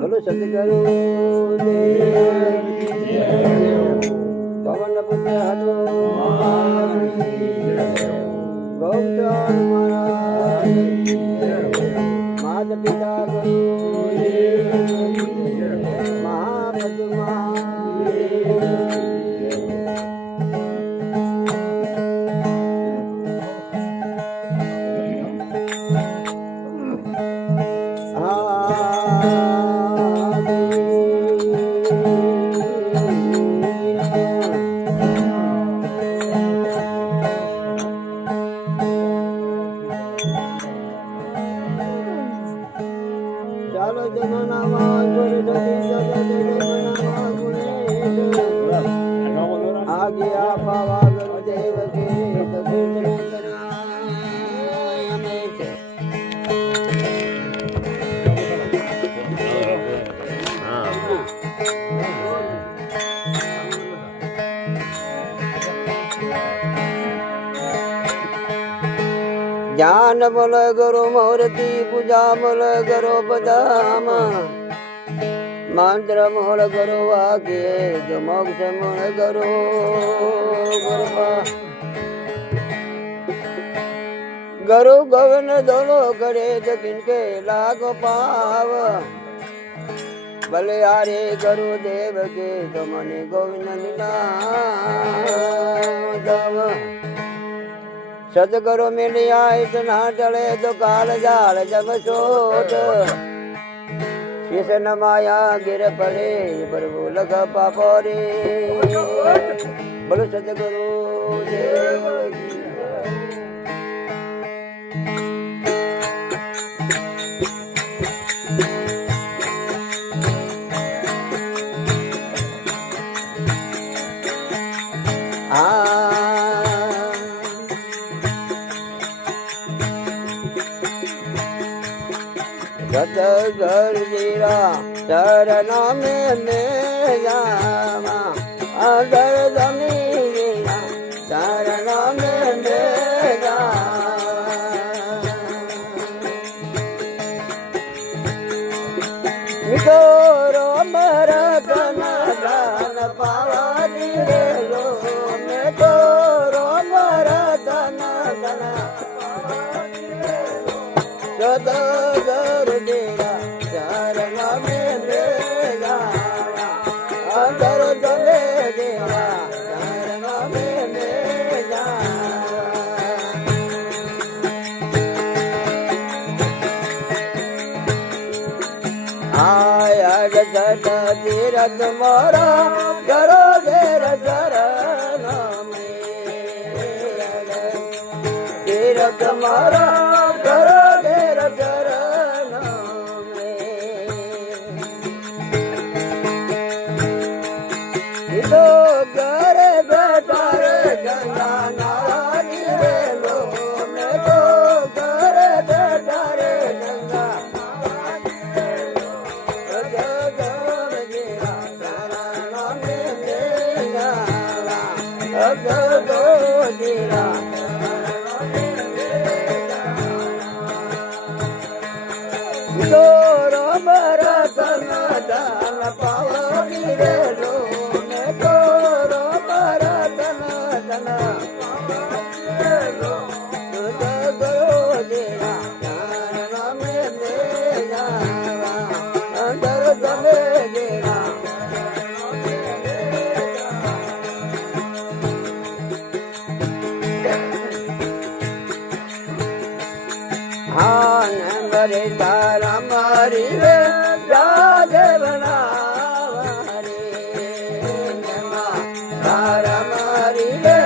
બોલો સતગુરુ પવન પુત્ર ગૌતમ મહારાજ માત પિતા ગુરુ મહાપદુમા ચાલો જમાનામાં આગે આપવા ગુરુદેવ કે જ્ઞાન બોલ ગુરુ મૂર્તિ પૂજા બોલ ગુરુ પદામ મંત્ર મોલ ગુરુ વાગે જો મોક્ષ મોલ ગુરુ ગુરુ ગોવિંદ દોલો કરે તો કિનકે લાગો પાવ ભલે આરે ગુરુ દેવ કે તો મને ગોવિંદ નીના सतगुरु मिलिया इतना टले तो काल जाल जब सोट शीश नमाया गिर पड़े प्रभु लगा पापोरे बोलो सतगुरु देव की सतगुर जीरा चरण में जावा अगर जमीरा चरण में तोरो मरतन दान पावा दिरे लो मैं तोरो मरतन दान सतगुर तेरा चरण में मेरा अंदर दबे तेरा चरण में मेरा आया जट तीरथ मोरा करो देर चरण में तीरथ मोरा करो चरण में तो कर बेटा रे गंगा नारायणी रे लो मैं तो कर बेटा रे गंगा जगम जीरा चरण में मेरा जगो जीरा तोरो मरतन दान पावनी रे लो मैं तोरो मरतन दान पावनी रे लो सतगुरु तेरा चरण में मेरा अंदर दबे तेरा हाँ नंबरे तारा मारी रे याद बनावारी नमा तारा मारी रे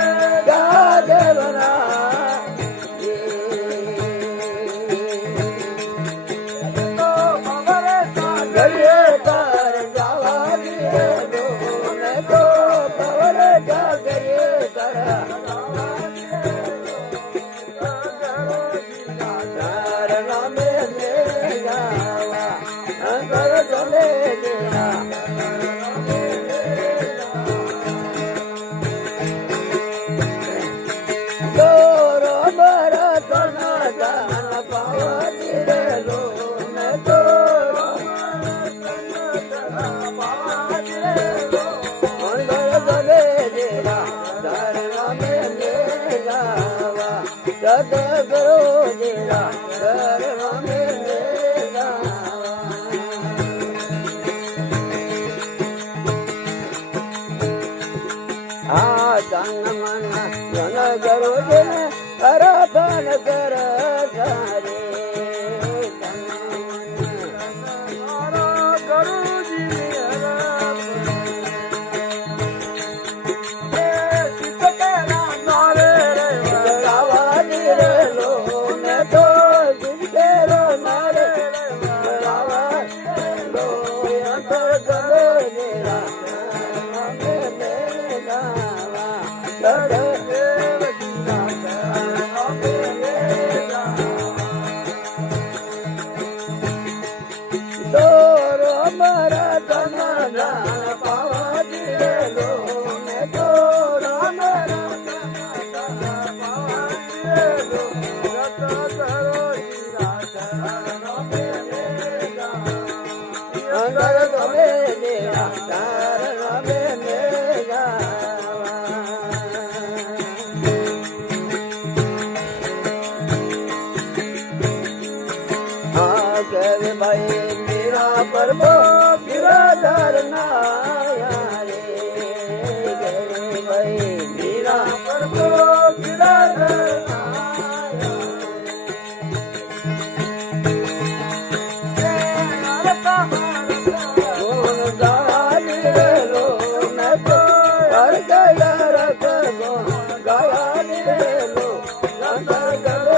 याद बनावारी तो मगरे सागरे तार जावारी रे दो मैं तो पवरे जागरे तारा चरण में मेरा करो तेरा घर में हाँ तन मन जन करो जन अराधन कर सारे तन मन करो जी भाई मेरा प्रभु बिरादर नाया रे भाई मेरा प्रभु बिरादर गया रख गया लो